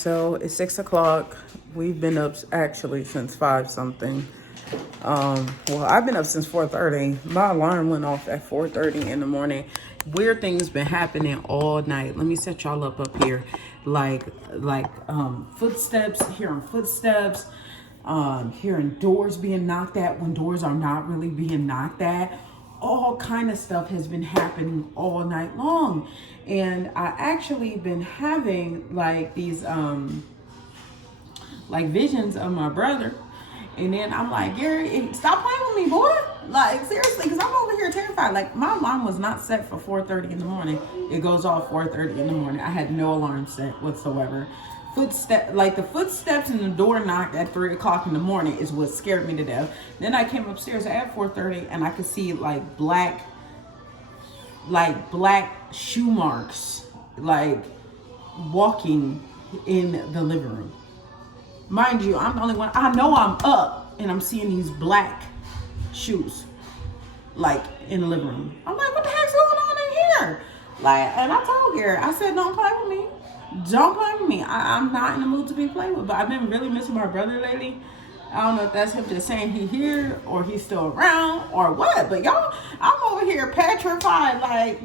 so it's 6 o'clock. We've been up actually since 5 something. Well, I've been up since 4:30. My alarm went off at 4:30 in the morning. Weird things been happening all night. Let me set y'all up here. Like footsteps, hearing footsteps, hearing doors being knocked at when doors are not really being knocked at. All kind of stuff has been happening all night long. And I actually been having like these like visions of my brother. And then I'm like, Gary, stop playing with me, boy. Like, seriously, because I'm over here terrified. Like, my alarm was not set for 4:30 in the morning. It goes off 4:30 in the morning. I had no alarm set whatsoever. The footsteps and the door knock at 3 o'clock in the morning is what scared me to death. Then I came upstairs at 4:30 and I could see like black shoe marks, like walking in the living room. Mind you, I'm the only one. I know I'm up and I'm seeing these black shoes like in the living room. I'm like, what the heck's going on in here? Like, and I told Gary, I said, don't play with me. Don't play with me. I'm not in the mood to be played with. But I've been really missing my brother lately. I don't know if that's him just saying he here or he's still around or what. But y'all, I'm over here petrified. Like,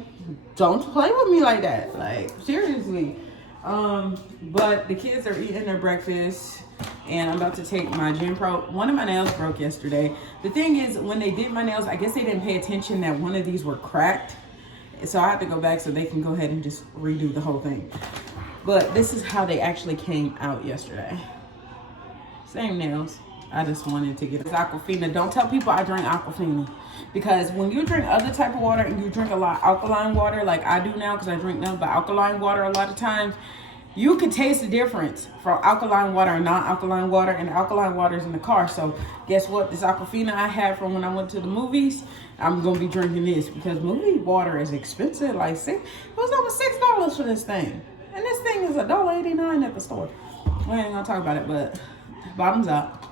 don't play with me like that. Like, seriously. But the kids are eating their breakfast. And I'm about to take my Gym Pro. One of my nails broke yesterday. The thing is, when they did my nails, I guess they didn't pay attention that one of these were cracked. So I have to go back so they can go ahead and just redo the whole thing. But this is how they actually came out yesterday. Same nails. I just wanted to get Aquafina. Don't tell people I drink Aquafina. Because when you drink other type of water and you drink a lot of alkaline water, like I do now, because I drink nothing but alkaline water a lot of times, you can taste the difference from alkaline water and non-alkaline water, and alkaline water is in the car. So guess what? This Aquafina I had from when I went to the movies, I'm going to be drinking this because movie water is expensive. Like, it was almost $6 for this thing. And this thing is $1.89 at the store. We ain't going to talk about it, but bottoms up.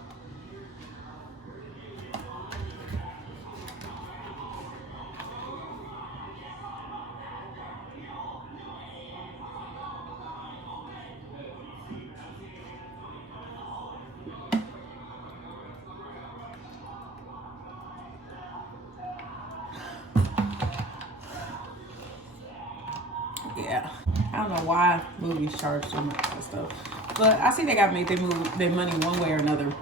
Yeah, I don't know why movies charge so much for stuff, but I see they got to make their money one way or another.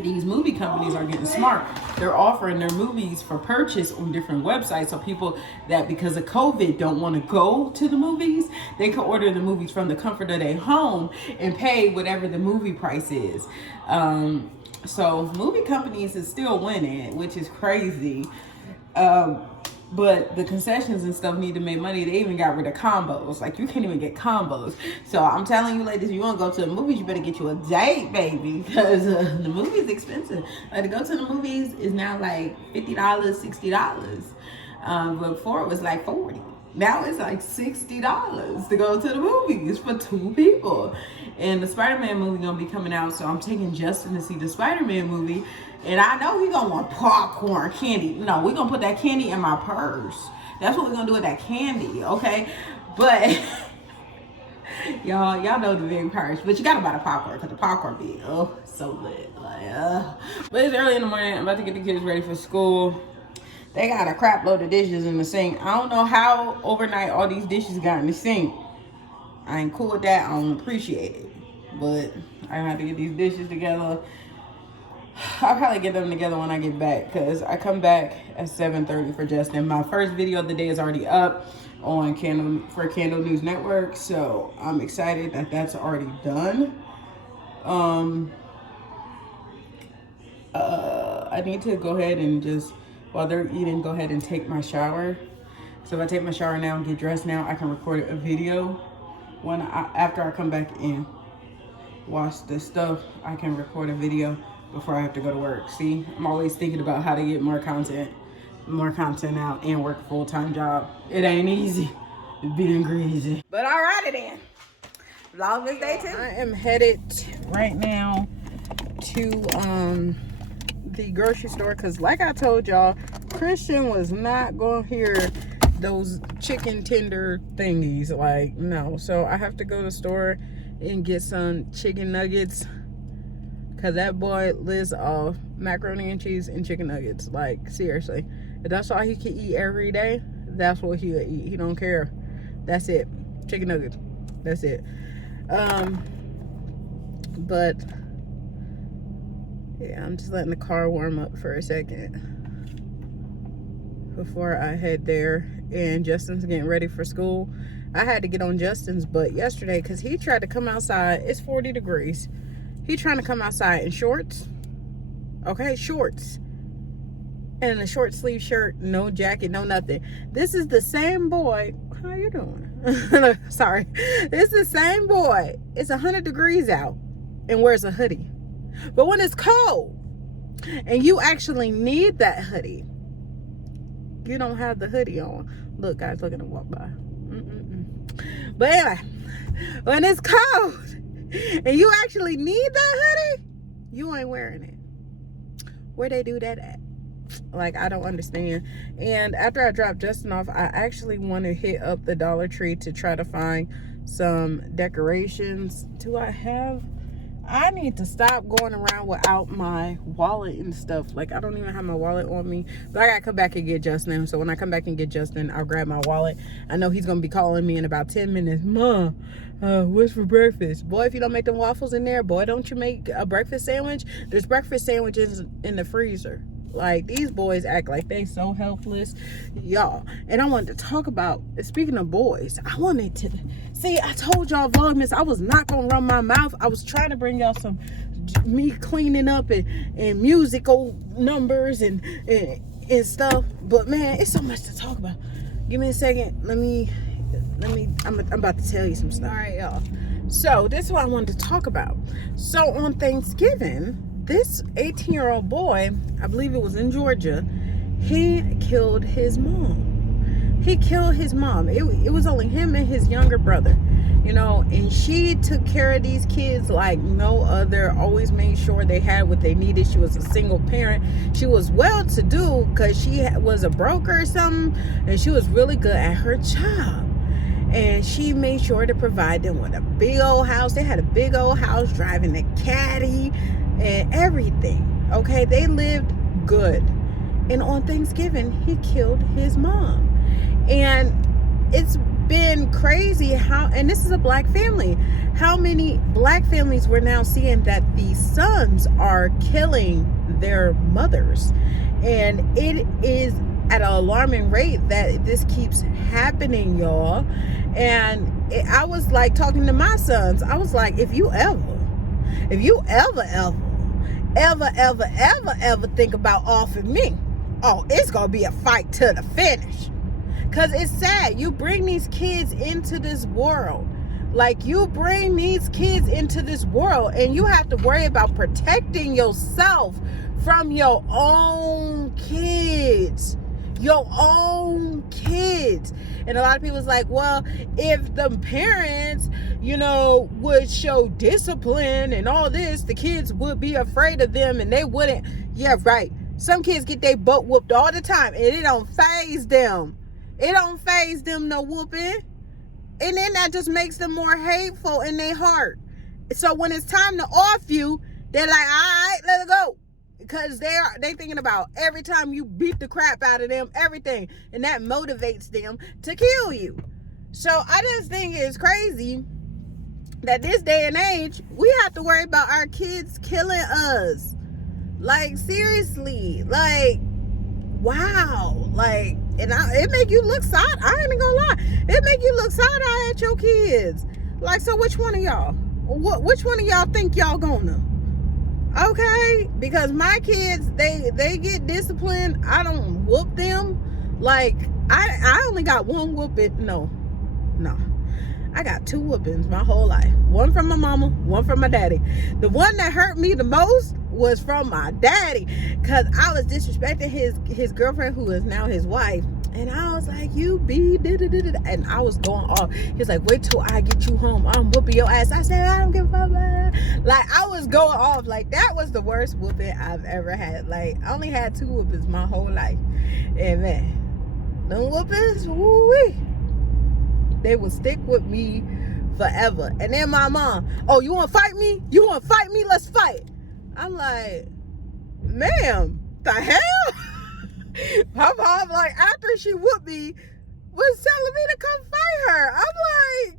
These movie companies are getting smart. They're offering their movies for purchase on different websites, so people that because of COVID don't want to go to the movies, they can order the movies from the comfort of their home and pay whatever the movie price is. So movie companies is still winning, which is crazy. But the concessions and stuff need to make money. They even got rid of combos. Like, you can't even get combos. So I'm telling you, ladies, if you want to go to the movies, you better get you a date, baby. Because the movie's expensive. Like, to go to the movies is now like $50, $60. But before it was like $40. Now it's like $60 to go to the movies for 2 people. And the Spider-Man movie gonna be coming out, so I'm taking Justin to see the Spider-Man movie. And I know he gonna want popcorn, candy. No, we're gonna put that candy in my purse. That's what we're gonna do with that candy, okay? But y'all know the big purse. But you gotta buy the popcorn, because the popcorn be so lit. Like, But it's early in the morning. I'm about to get the kids ready for school. They got a crap load of dishes in the sink. I don't know how overnight all these dishes got in the sink. I ain't cool with that. I don't appreciate it. But I have to get these dishes together. I'll probably get them together when I get back, because I come back at 7:30 for Justin. My first video of the day is already up on Candle News Network, so I'm excited that that's already done. I need to go ahead and just, while they're eating, go ahead and take my shower. So if I take my shower now and get dressed now, I can record a video. After I come back and wash this stuff, I can record a video before I have to go to work. See, I'm always thinking about how to get more content out and work a full-time job. It ain't easy. It's being greasy. But alrighty then. Vlogmas day 2. I am headed right now to the grocery store, because like I told y'all, Christian was not gonna hear those chicken tender thingies. Like, no. So I have to go to the store and get some chicken nuggets, because that boy lives off macaroni and cheese and chicken nuggets. Like, seriously, if that's all he can eat every day, that's what he'll eat. He don't care. That's it. Chicken nuggets. That's it. But yeah, I'm just letting the car warm up for a second before I head there. And Justin's getting ready for school. I had to get on Justin's butt yesterday because he tried to come outside. It's 40 degrees. He trying to come outside in shorts. Okay, shorts. And a short sleeve shirt, no jacket, no nothing. This is the same boy. How you doing? Sorry. This is the same boy. It's 100 degrees out and wears a hoodie. But when it's cold and you actually need that hoodie, you don't have the hoodie on. Look, guys, look at him walk by. But anyway, when it's cold and you actually need that hoodie, you ain't wearing it. Where they do that at? Like, I don't understand. And after I dropped Justin off, I actually want to hit up the Dollar Tree to try to find some decorations. I need to stop going around without my wallet and stuff. Like, I don't even have my wallet on me. But I gotta come back and get Justin. So when I come back and get Justin, I'll grab my wallet. I know he's gonna be calling me in about 10 minutes. Mom, what's for breakfast? Boy, if you don't make them waffles in there, boy, don't you make a breakfast sandwich? There's breakfast sandwiches in the freezer. Like, these boys act like they so helpless, y'all. And I wanted to talk about, speaking of boys, I wanted to see, I told y'all Vlogmas I was not gonna run my mouth. I was trying to bring y'all some me cleaning up and musical numbers and stuff, but man, it's so much to talk about. Give me a second. I'm about to tell you some stuff. All right, y'all, so this is what I wanted to talk about. So on Thanksgiving, this 18-year-old boy, I believe it was in Georgia, he killed his mom. He killed his mom. It was only him and his younger brother, you know, and she took care of these kids like no other, always made sure they had what they needed. She was a single parent. She was well-to-do because she was a broker or something, and she was really good at her job. And she made sure to provide them with a big old house. They had a big old house, driving a caddy and everything. Okay, they lived good. And on Thanksgiving, he killed his mom. And it's been crazy how, and this is a black family, how many black families we're now seeing that the sons are killing their mothers. And it is at an alarming rate that this keeps happening, y'all. And I was like talking to my sons, I was like, if you ever think about offing me, oh, it's gonna be a fight to the finish. Because it's sad. You bring these kids into this world. Like, you bring these kids into this world and you have to worry about protecting yourself from your own kids. Your own kids. And a lot of people's like, well, if the parents, you know, would show discipline and all this, the kids would be afraid of them and they wouldn't. Yeah, right. Some kids get their butt whooped all the time and it don't faze them. It don't faze them no whooping. And then that just makes them more hateful in their heart. So when it's time to off you, they're like, all right, let it go. Because they thinking about every time you beat the crap out of them, everything. And that motivates them to kill you. So I just think it's crazy that this day and age, we have to worry about our kids killing us. Like, seriously. Like, wow. Like, and it make you look side. I ain't gonna lie. It make you look side-eye at your kids. Like, so which one of y'all? Which one of y'all think y'all gonna? Okay, because my kids, they get disciplined. I don't whoop them. Like, I only got one whooping. No, I got two whoopings my whole life. One from my mama, one from my daddy. The one that hurt me the most was from my daddy, because I was disrespecting his girlfriend, who is now his wife. And I was like, you be da-da-da-da. And I was going off. He was like, wait till I get you home, I'm whooping your ass. I said, I don't give a fuck. Like, I was going off. Like, that was the worst whooping I've ever had. Like, I only had two whoopings my whole life. And man, them whoopings, woo-wee, they will stick with me forever. And then my mom, oh, you want to fight me? You want to fight me? Let's fight. I'm like, ma'am, the hell? My mom, like, after she whooped me, was telling me to come fight her. I'm like,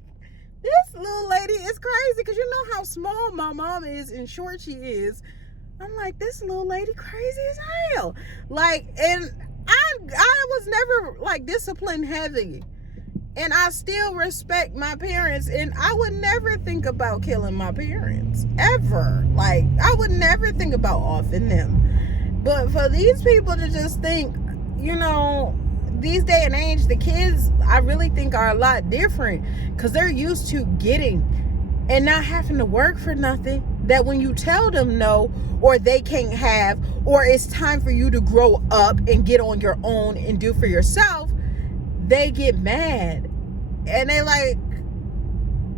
this little lady is crazy, because you know how small my mom is and short she is. I'm like, this little lady crazy as hell. Like, and I was never like discipline heavy, and I still respect my parents, and I would never think about killing my parents ever. Like, I would never think about offing them. But for these people to just think, you know, these day and age, the kids, I really think, are a lot different, because they're used to getting and not having to work for nothing. That when you tell them no, or they can't have, or it's time for you to grow up and get on your own and do for yourself, they get mad. And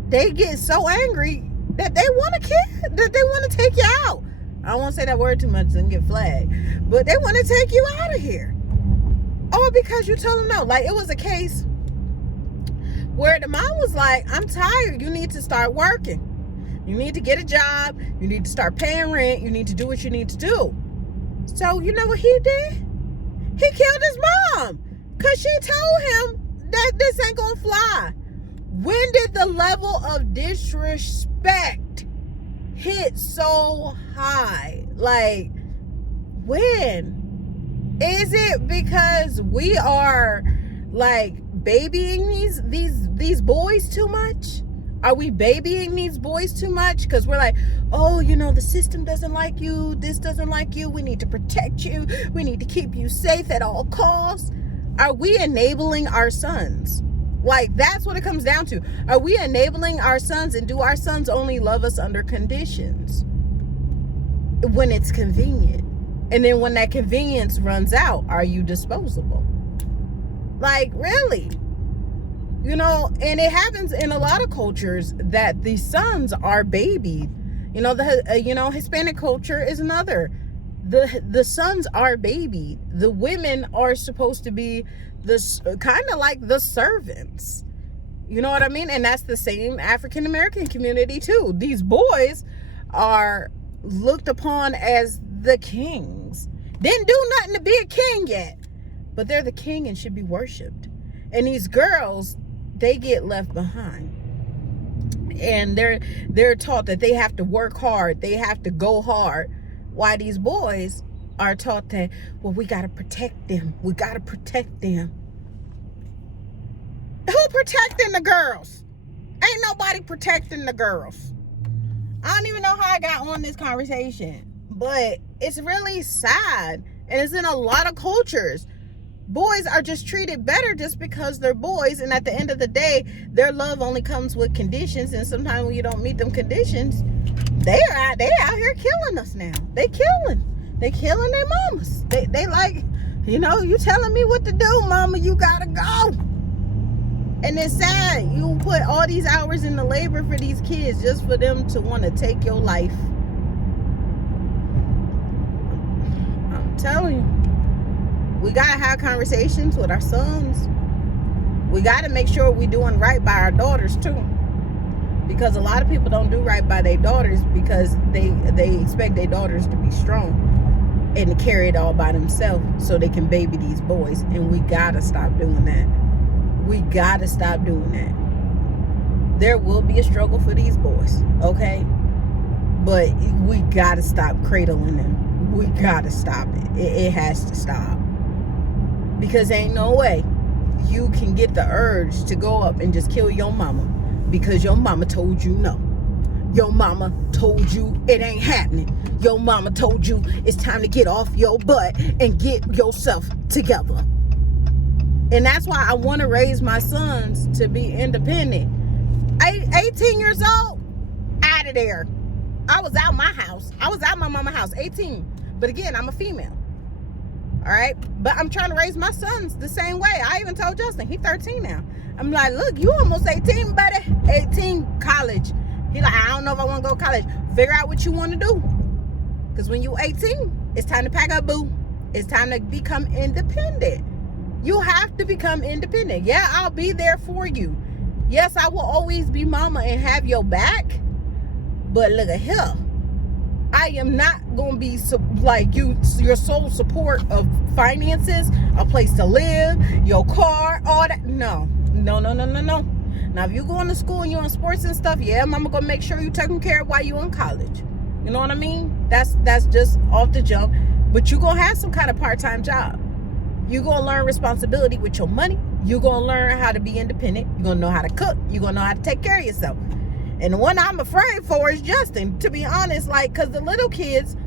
they get so angry that they want to kill, that they want to take you out. I won't say that word too much and get flagged, but they want to take you out of here. All because you told them no. Like, it was a case where the mom was like, I'm tired. You need to start working. You need to get a job. You need to start paying rent. You need to do what you need to do. So, you know what he did? He killed his mom, because she told him that this ain't gonna fly. When did the level of disrespect hit so high? Like, when? Is it because we are like babying these boys too much? Are we babying these boys too much? Because we're like, oh, you know, the system doesn't like you. This doesn't like you. We need to protect you. We need to keep you safe at all costs. Are we enabling our sons? Like, that's what it comes down to. Are we enabling our sons, and do our sons only love us under conditions? When it's convenient. And then when that convenience runs out, are you disposable? Like, really? You know, and it happens in a lot of cultures that the sons are babied. You know, Hispanic culture is another. The sons are babied. The women are supposed to be this kind of like the servants. You know what I mean? And that's the same African American community too. These boys are looked upon as the kings. Didn't do nothing to be a king yet, but they're the king and should be worshipped. And these girls, they get left behind, and they're taught that they have to work hard, they have to go hard, while these boys are taught that, well, we got to protect them. We got to protect them. Who protecting the girls? Ain't nobody protecting the girls. I don't even know how I got on this conversation, but it's really sad, and it's in a lot of cultures. Boys are just treated better just because they're boys, and at the end of the day, their love only comes with conditions, and sometimes when you don't meet them conditions, they out here killing us now. They killing their mamas. They like, you know, you telling me what to do, mama, you gotta go. And it's sad. You put all these hours in the labor for these kids just for them to want to take your life. I'm telling you. We got to have conversations with our sons. We got to make sure we're doing right by our daughters too. Because a lot of people don't do right by their daughters because they expect their daughters to be strong and to carry it all by themselves so they can baby these boys. And we got to stop doing that. We got to stop doing that. There will be a struggle for these boys, okay? But we got to stop cradling them. We got to stop it. It has to stop. Because ain't no way you can get the urge to go up and just kill your mama because your mama told you no. Your mama told you it ain't happening. Your mama told you it's time to get off your butt and get yourself together. And that's why I want to raise my sons to be independent. 18 years old, out of there. I was out my house. I was out my mama's house, 18. But again, I'm a female. All right, but I'm trying to raise my sons the same way. I even told Justin, he's 13 now. I'm like, look, you almost 18, buddy. 18, college. He like, I don't know if I want to go to college. Figure out what you want to do. Because when you're 18, it's time to pack up, boo. It's time to become independent. You have to become independent. Yeah, I'll be there for you. Yes, I will always be mama and have your back. But look at here. I am not going to be like your sole support of finances, a place to live, your car, all that. No. Now, if you're going to school and you're in sports and stuff, yeah, mama going to make sure you're taking care of while you're in college. You know what I mean? That's just off the jump. But you're going to have some kind of part-time job. You're going to learn responsibility with your money. You're going to learn how to be independent. You're going to know how to cook. You're going to know how to take care of yourself. And the one I'm afraid for is Justin, to be honest, like, because the little kids,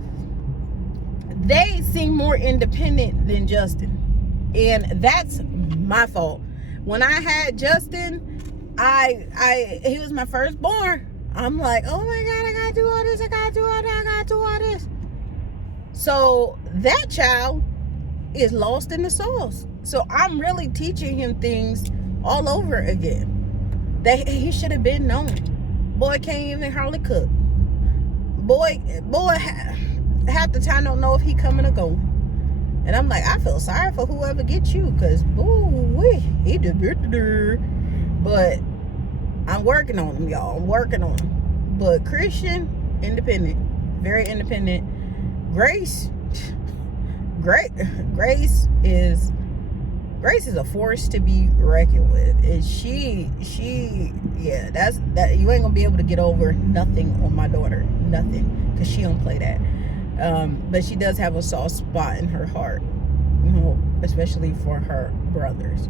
they seem more independent than Justin. And that's my fault. When I had Justin, he was my firstborn. I'm like, oh my God, I gotta do all this, I gotta do all that, I gotta do all this. So that child is lost in the sauce. So I'm really teaching him things all over again that he should have been known. Boy can't even hardly cook. Boy, half the time don't know if he coming or going. And I'm like, I feel sorry for whoever gets you, because he did. But I'm working on him, y'all. I'm working on him. But Christian, independent, very independent. Grace is a force to be reckoned with. And she that you ain't gonna be able to get over nothing on my daughter, nothing, because she don't play that. But she does have a soft spot in her heart, you know, especially for her brothers.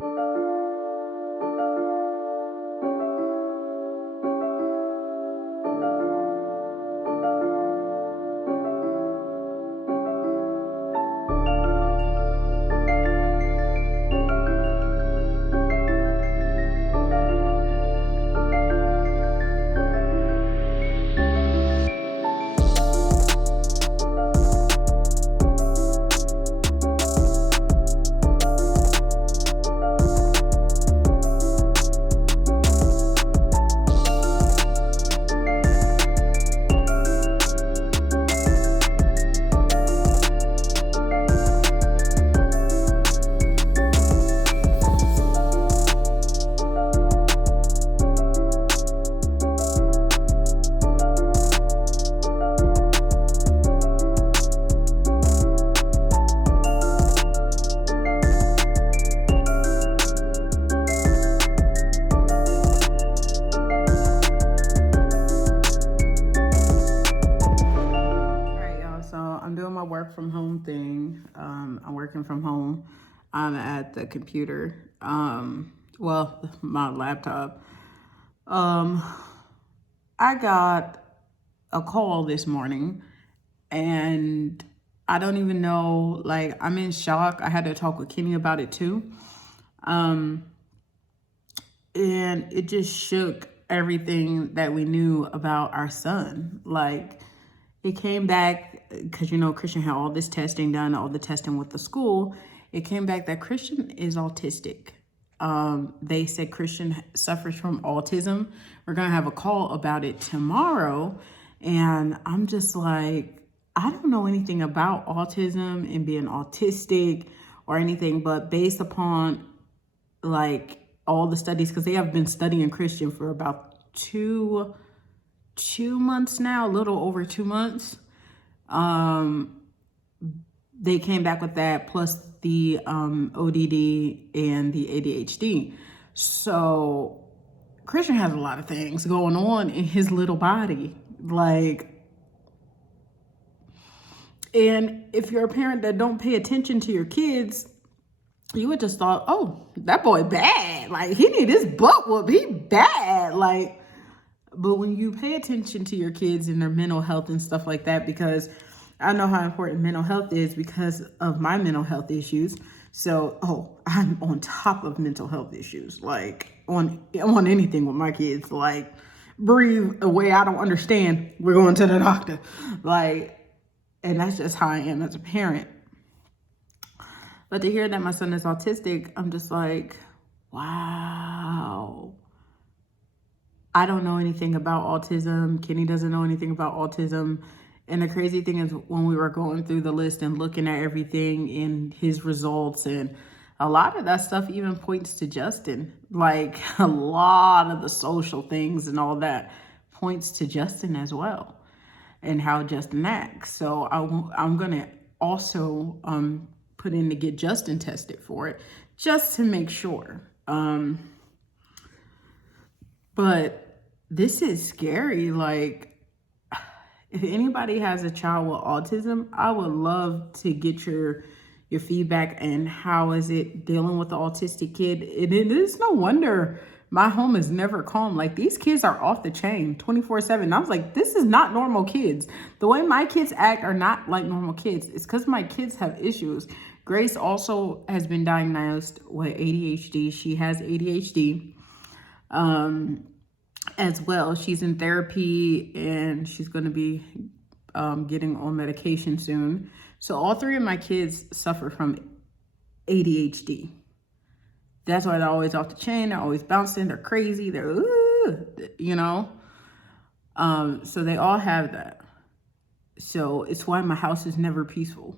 From home thing. I'm working from home. I'm at the computer. My laptop. I got a call this morning, and I don't even know, like, I'm in shock. I had to talk with Kenny about it too. And it just shook everything that we knew about our son. Like, it came back, because, you know, Christian had all this testing done, all the testing with the school. It came back that Christian is autistic. They said Christian suffers from autism. We're going to have a call about it tomorrow. And I'm just like, I don't know anything about autism and being autistic or anything, but based upon, like, all the studies, because they have been studying Christian for about two months now, a little over 2 months. They came back with that, plus the ODD and the ADHD. So Christian has a lot of things going on in his little body. Like, and if you're a parent that don't pay attention to your kids, you would just thought, oh, that boy bad. Like, he need his butt whooped. He bad. Like, but when you pay attention to your kids and their mental health and stuff like that, because I know how important mental health is because of my mental health issues. So, I'm on top of mental health issues, like on anything with my kids, like breathe a way I don't understand, we're going to the doctor. Like, and that's just how I am as a parent. But to hear that my son is autistic, I'm just like, wow. I don't know anything about autism. Kenny doesn't know anything about autism. And the crazy thing is, when we were going through the list and looking at everything in his results and a lot of that stuff even points to Justin. Like a lot of the social things and all that points to Justin as well, and how Justin acts. So I'm gonna also put in to get Justin tested for it, just to make sure. But this is scary. Like, if anybody has a child with autism, I would love to get your feedback and how is it dealing with the autistic kid. It is no wonder my home is never calm. Like, these kids are off the chain 24/7. I was like, this is not normal kids. The way my kids act are not like normal kids. It's because my kids have issues. Grace also has been diagnosed with ADHD. She has ADHD as well. She's in therapy and she's going to be getting on medication soon. So all three of my kids suffer from ADHD. That's why they're always off the chain. They're always bouncing. They're crazy. They're, you know. So they all have that. So it's why my house is never peaceful,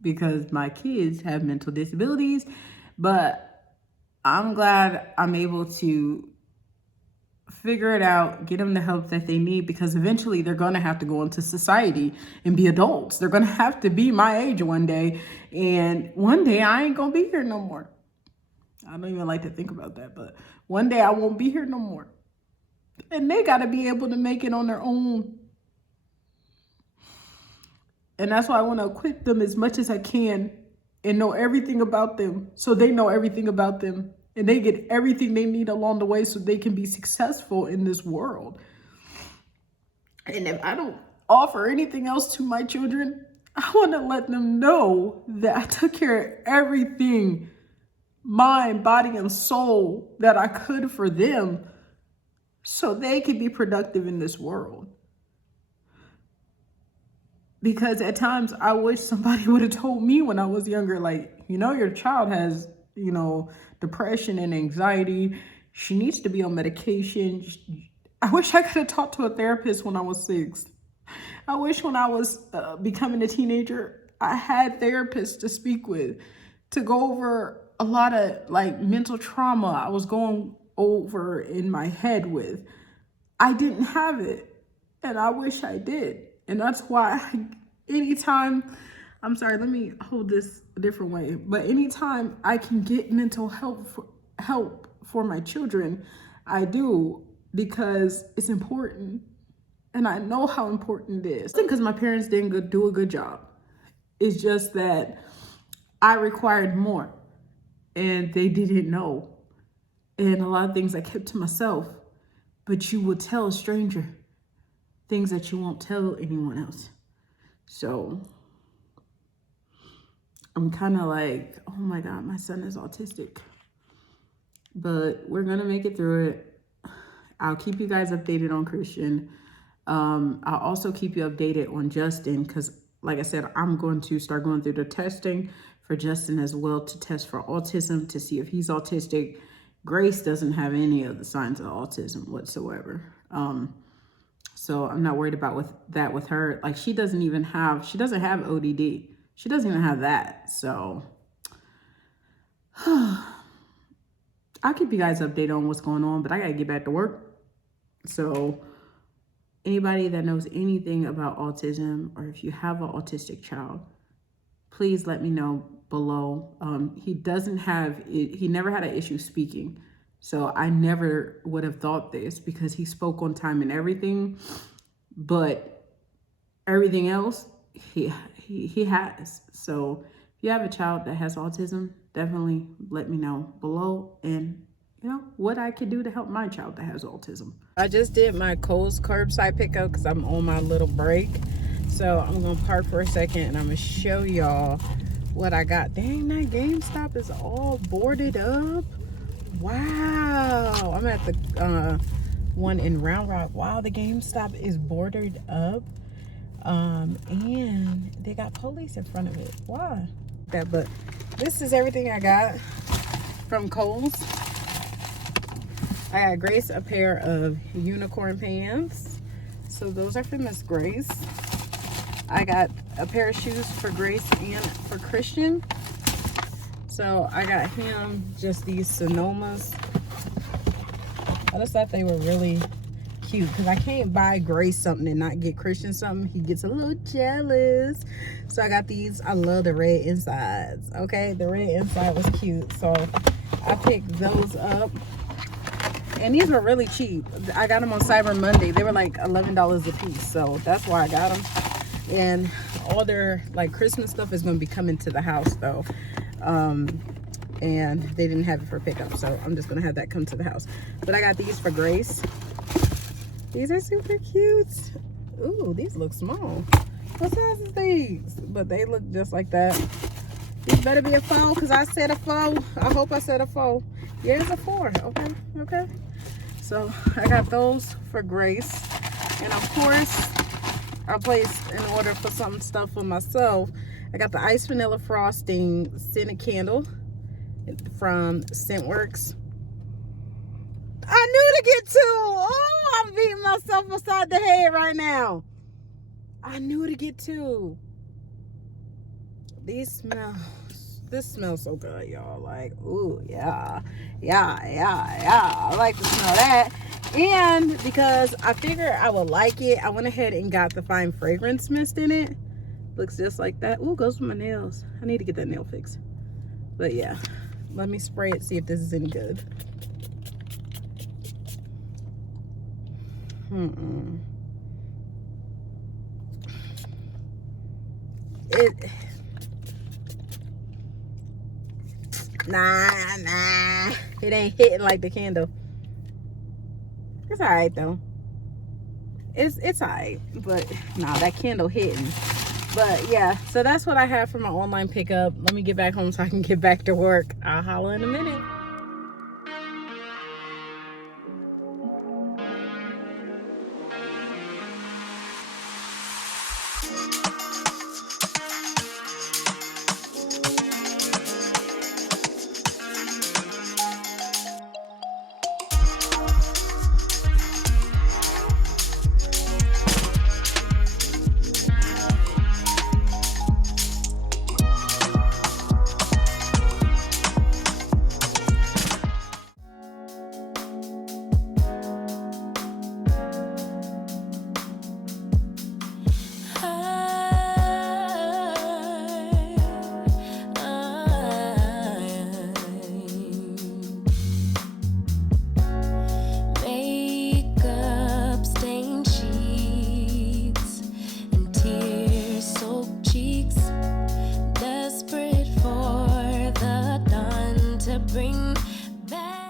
because my kids have mental disabilities. But I'm glad I'm able to figure it out, get them the help that they need, because eventually they're going to have to go into society and be adults. They're going to have to be my age one day. And one day I ain't going to be here no more. I don't even like to think about that, but one day I won't be here no more. And they got to be able to make it on their own. And that's why I want to equip them as much as I can and know everything about them, so they know everything about them. And they get everything they need along the way so they can be successful in this world. And if I don't offer anything else to my children, I want to let them know that I took care of everything, mind, body, and soul, that I could for them so they could be productive in this world. Because at times I wish somebody would have told me when I was younger, like, you know, your child has, you know, depression and anxiety. She needs to be on medication. I wish I could have talked to a therapist when I was 6. I wish when I was becoming a teenager, I had therapists to speak with, to go over a lot of like mental trauma I was going over in my head with. I didn't have it, and I wish I did. And that's why anytime, I'm sorry, let me hold this a different way. But anytime I can get mental help for my children, I do, because it's important. And I know how important it is. Because my parents didn't do a good job. It's just that I required more and they didn't know. And a lot of things I kept to myself. But you will tell a stranger things that you won't tell anyone else. So I'm kind of like, oh my God, my son is autistic. But we're going to make it through it. I'll keep you guys updated on Christian. I'll also keep you updated on Justin, because like I said, I'm going to start going through the testing for Justin as well, to test for autism, to see if he's autistic. Grace doesn't have any of the signs of autism whatsoever. So I'm not worried about with her. Like, she doesn't have ODD. She doesn't even have that. So I'll keep you guys updated on what's going on, but I got to get back to work. So anybody that knows anything about autism, or if you have an autistic child, please let me know below. He never had an issue speaking. So I never would have thought this, because he spoke on time and everything, but everything else he has. So if you have a child that has autism, definitely let me know below, and you know what I can do to help my child that has autism. I just did my Kohl's curbside pickup because I'm on my little break. So I'm gonna park for a second and I'm gonna show y'all what I got. Dang, that GameStop is all boarded up. Wow, I'm at the one in Round Rock. Wow, the GameStop is boarded up. And they got police in front of it. Why? But this is everything I got from Kohl's. I got Grace a pair of unicorn pants. So those are for Miss Grace. I got a pair of shoes for Grace and for Christian. So I got him just these Sonomas. I just thought they were really cute because I can't buy Grace something and not get Christian something. He gets a little jealous. So I got these. I love the red insides. Okay, the red inside was cute, so I picked those up. And these were really cheap. I got them on Cyber Monday. They were like $11 a piece, so that's why I got them. And all their like Christmas stuff is going to be coming to the house though. And they didn't have it for pickup, so I'm just gonna have that come to the house. But I got these for Grace. These are super cute. Ooh, these look small. What size is these? But they look just like that. These better be a 4 because I said a 4. I hope I said a 4. Yeah, it's a 4. Okay. So I got those for Grace. And of course, I placed an order for some stuff for myself. I got the Ice Vanilla Frosting scented candle from Scentworks. I knew to get 2. Oh, I'm beating myself upside the head right now. I knew to get 2. This smells so good, y'all. Like, ooh, yeah. I like to smell that. And because I figured I would like it, I went ahead and got the Fine Fragrance Mist in it. Looks just like that. Ooh, goes with my nails. I need to get that nail fixed. But yeah, let me spray it, see if this is any good. Nah. It ain't hitting like the candle. It's alright though. It's alright, but nah, that candle hitting. But yeah, so that's what I have for my online pickup. Let me get back home so I can get back to work. I'll holler in a minute. Bring back